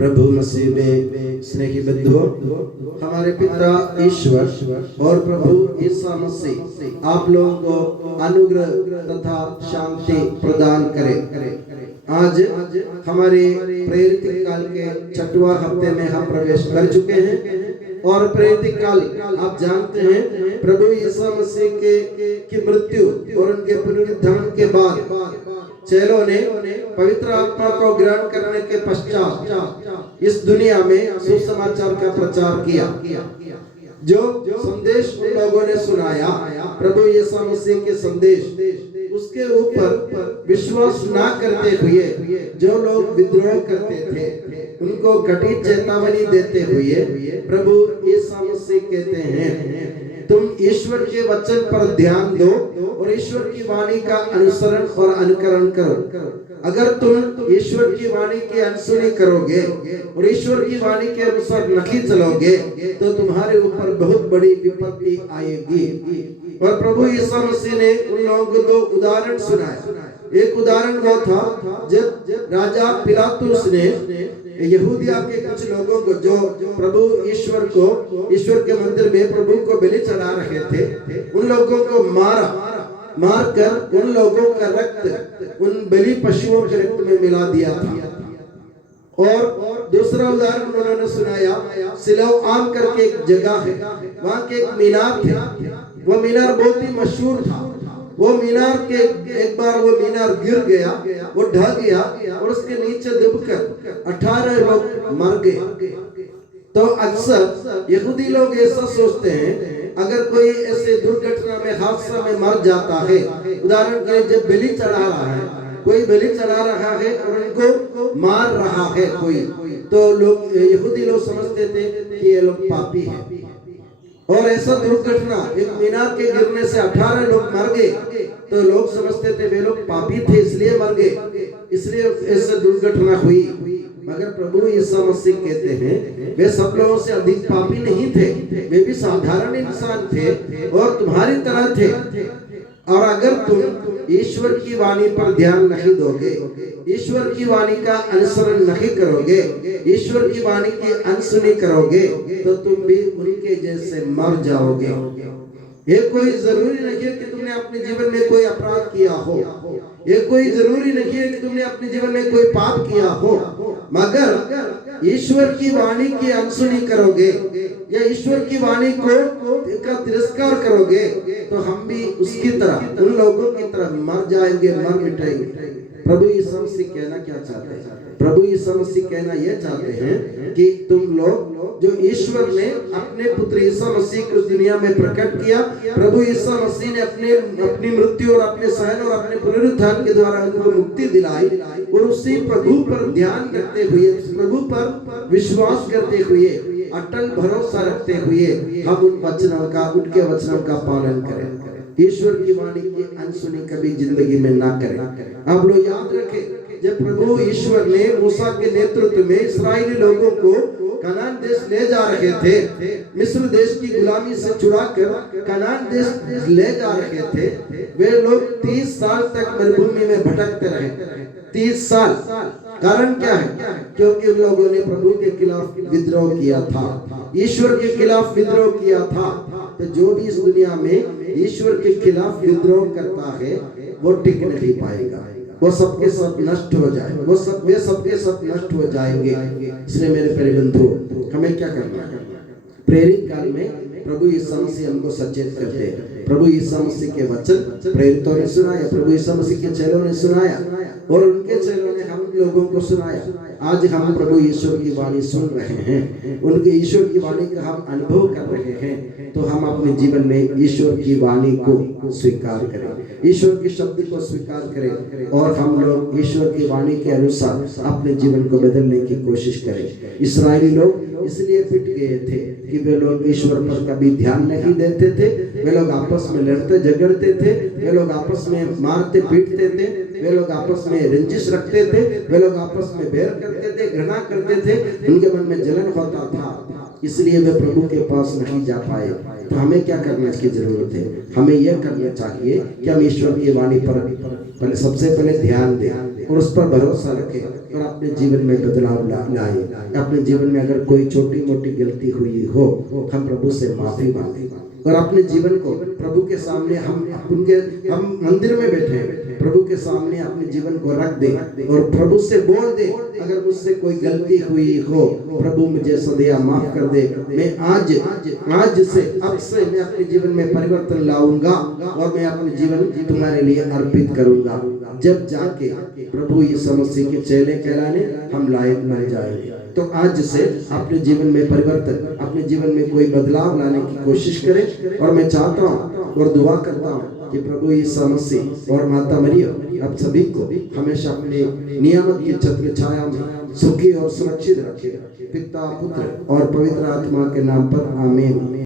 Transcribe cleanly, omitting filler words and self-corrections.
प्रभु मसीह में स्नेही बंधुओं, हमारे पिता ईश्वर और प्रभु ईसा मसीह आप लोगों को अनुग्रह तथा शांति प्रदान करे। आज हमारे प्रेरित काल के 6वां हफ्ते में हम प्रवेश कर चुके हैं और प्रेरित काल आप जानते हैं प्रभु ईसा मसीह की मृत्यु और उनके पुनरुत्थान के बाद चेलों ने पवित्र आत्मा को ग्रहण करने के पश्चात इस दुनिया में सुसमाचार का प्रचार किया। जो संदेश उन लोगों ने सुनाया, प्रभु यीशु मसीह के संदेश, उसके ऊपर विश्वास ना करते हुए जो लोग विद्रोह करते थे, उनको कड़ी चेतावनी देते हुए प्रभु यीशु मसीह कहते हैं, तुम ईश्वर के वचन पर ध्यान दो और ईश्वर की वाणी का अनुसरण और अनुकरण करो। अगर तुम ईश्वर की वाणी की अनसुनी करोगे और ईश्वर की वाणी के अनुसार नहीं चलोगे तो तुम्हारे ऊपर बहुत बड़ी विपत्ति आएगी। और प्रभु यीशु मसीह ने उन लोगों को 2 उदाहरण सुनाए। एक उदाहरण वो था जब राजा पिलातुस ने यहूदिया के कुछ लोगों को जो प्रभु ईश्वर के मंदिर में प्रभु को बलि चढ़ा रहे थे, उन लोगों को मार कर उन लोगों का रक्त उन बलि पशुओं के रक्त में मिला दिया था। और दूसरा उदाहरण उन्होंने सुनाया, सिलोआम करके एक जगह है, वहां के एक मीनार थे, वो मीनार बहुत ही मशहूर था। वो मीनार के एक बार वो मीनार गिर गया, वो ढह गया और उसके नीचे दबकर 18 लोग मर गए। तो अक्सर यहूदी लोग ऐसा सोचते हैं, अगर कोई ऐसे दुर्घटना में, हादसा में मर जाता है, उदाहरण के लिए जब बलि चढ़ा रहा है, कोई बलि चढ़ा रहा है और उनको मार रहा है कोई, तो लोग यहूदी लोग समझते थे कि ये लोग पापी हैं। और ऐसा दुर्घटना, एक मीनार के गिरने से 18 लोग मर गए, तो लोग समझते थे वे लोग पापी थे इसलिए मर गए, इसलिए ऐसे दुर्घटना हुई। मगर प्रभु यीशु मसीह कहते हैं, वे सब लोगों से अधिक पापी नहीं थे, वे भी साधारण इंसान थे और तुम्हारी तरह थे। और अगर तुम ईश्वर की वाणी पर ध्यान नहीं दोगे, ईश्वर की वाणी का अनुसरण नहीं करोगे, ईश्वर की वाणी की अनसुनी करोगे, तो तुम भी उनके जैसे मर जाओगे। ये कोई जरूरी नहीं है कि तुमने अपने जीवन में कोई अपराध किया हो, ये कोई जरूरी नहीं है कि तुमने अपने जीवन में कोई पाप किया हो, मगर ईश्वर की वाणी की अनसुनी करोगे या ईश्वर की वाणी का तिरस्कार करोगे तो हम भी उसकी तरह, उन लोगों की तरह मर जाएंगे, मर मिटेंगे। प्रभु यीशु मसीह कहना क्या चाहते हैं? प्रभु यीशु मसीह कहना यह चाहते हैं कि तुम लोग जो ईश्वर ने अपने पुत्र यीशु मसीह को दुनिया में प्रकट किया, प्रभु यीशु मसीह ने अपनी मृत्यु और अपने सहन और अपने पुनरुत्थान के द्वारा उनको मुक्ति दिलाई, और उसी प्रभु पर ध्यान करते हुए, प्रभु पर विश्वास करते हुए, अटल भरोसा रखते हुए हम उनके वचनों का पालन करें। ईश्वर की वाणी की अनसुनी कभी जिंदगी में ना करें। आप लोग याद रखें, जब प्रभु ईश्वर ने मूसा के नेतृत्व में इस्राएली लोगों को कनान देश ले जा रहे थे, मिस्र देश की गुलामी से छुड़ाकर कनान देश ले जा रहे थे, वे लोग 30 साल तक मरुभूमि में भटकते रहे। 30 साल। कारण क्या है? क्योंकि उन लोगों ने प्रभु के खिलाफ विद्रोह किया था, ईश्वर के खिलाफ विद्रोह किया था। तो जो भी इस दुनिया में ईश्वर के खिलाफ विद्रोह करता है वो टिक नहीं पाएगा, वो सबके सब नष्ट हो जाए, वे सबके सब नष्ट हो जाएंगे। इसलिए मेरे प्यारे बंधुओं, हमें क्या करना है? प्रेरित काल में प्रभु यीशु मसीह हमको सचेत करते हैं। प्रभु यीशु मसीह के वचन प्रेरितों ने सुनाया, प्रभु यीशु मसीह के चेलों ने सुनाया और उनके चेलों ने हम लोगों को सुनाया। आज हम प्रभु ईश्वर की वाणी सुन रहे हैं, उनके ईश्वर की वाणी का हम अनुभव कर रहे हैं, तो हम अपने जीवन में ईश्वर की वाणी को स्वीकार करें, ईश्वर के शब्द को स्वीकार करें और हम लोग ईश्वर की वाणी के अनुसार अपने जीवन को बदलने की कोशिश करें। इस्राएली लोग इसलिए पिट गए थे कि वे लोग ईश्वर पर कभी ध्यान नहीं देते थे, वे लोग आपस में लड़ते झगड़ते थे, वे लोग आपस में मारते पीटते थे, वे लोग आपस में रंजिश रखते थे, वे लोग आपस में बैर करते थे, घृणा करते थे, उनके मन में जलन होता था, इसलिए वे प्रभु के पास नहीं जा पाए। तो हमें क्या करने की जरूरत है? हमें यह करना चाहिए कि हम ईश्वर की वाणी पर सबसे पहले ध्यान दें और उस पर भरोसा रखें और अपने जीवन में बदलाव लाए। अपने जीवन में अगर कोई छोटी मोटी गलती हुई हो, हम प्रभु से माफी मांगे और अपने जीवन को प्रभु के सामने हम मंदिर में बैठे प्रभु के सामने अपने जीवन को रख दे और प्रभु से बोल दे, अगर मुझसे कोई गलती हुई हो प्रभु मुझे सदैव माफ कर दे। मैं आज से अब से मैं अपने जीवन में परिवर्तन लाऊंगा और मैं अपने जीवन तुम्हारे लिए अर्पित करूंगा। जब जाके प्रभु यीशु मसीह के चेले कहलाने हम लायक बन जाएंगे। तो आज से अपने जीवन में परिवर्तन, अपने जीवन में कोई बदलाव लाने की कोशिश करें। और मैं चाहता हूँ और दुआ करता हूँ कि प्रभु यीशु मसीह और माता मरियम आप सभी को हमेशा अपने नियामत की छत्र छाया में सुखी और सुरक्षित रखे। पिता, पुत्र और पवित्र आत्मा के नाम पर आमीन।